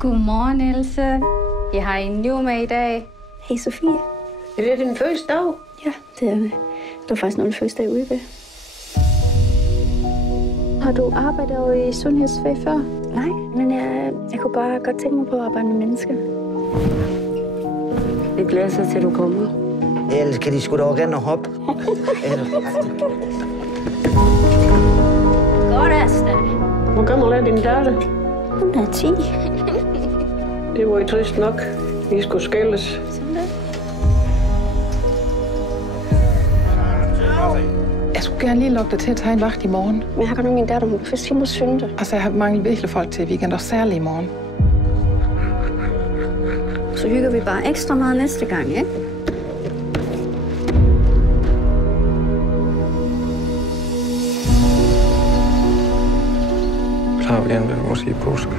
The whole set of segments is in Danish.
Godmorgen, Else. Jeg har en ny med i dag. Hej, Sofie. Er det din første dag? Ja, det er det. Det var faktisk noget første dag ude ved. Har du arbejdet over i sundhedsfag før? Nej, men jeg kunne bare godt tænke mig på at arbejde med mennesker. Vi glæder sig til, du kommer. Ellers kan de sgu da også gerne hoppe. Godt, Asta. Hvor gammel er din datter? Hun er 10. Det var jo trist nok. Vi skulle skældes. Sådan det. Jeg skulle gerne lige lukke dig til at tage en vagt i morgen. Men jeg har godt nok min datter, hun først sige mod søndag. Altså, jeg har manglet virkelig folk til weekend, og særligt i morgen. Så hygger vi bare ekstra meget næste gang, ikke? Klar igen, det måske i påske.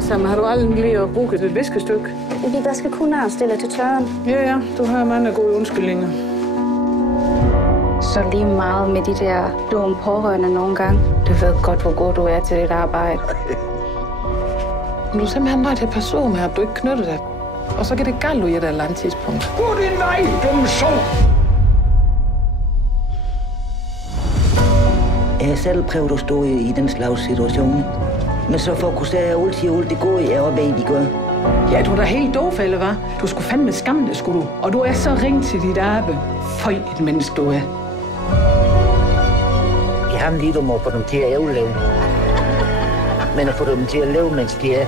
Sam, har du aldrig lige brugt et viskestykke? Vi bare skal kun afstille til tørren. Ja, du har mange gode undskyldninger. Så lige meget med de der dumme pårørende nogle gange. Du ved godt, hvor god du er til dit arbejde. Du er simpelthen nødt til at passe med, at du ikke knytter det. Og så kan det galt ud i et eller andet tidspunkt. Gå din vej, dumme sov! Jeg har selv prøvet at stå i den slags situation. Men så fokuserer jeg altid alt det gode, jeg ved, de gør. Ja, du er da helt doof, eller hvad? Du skulle fandme skamme det, skulle du. Og du er så ring til dit arbejde. Føj et menneske, du er. Jeg har lige, du må få dem til at overleve. Men at få dem til at leve, mens de er.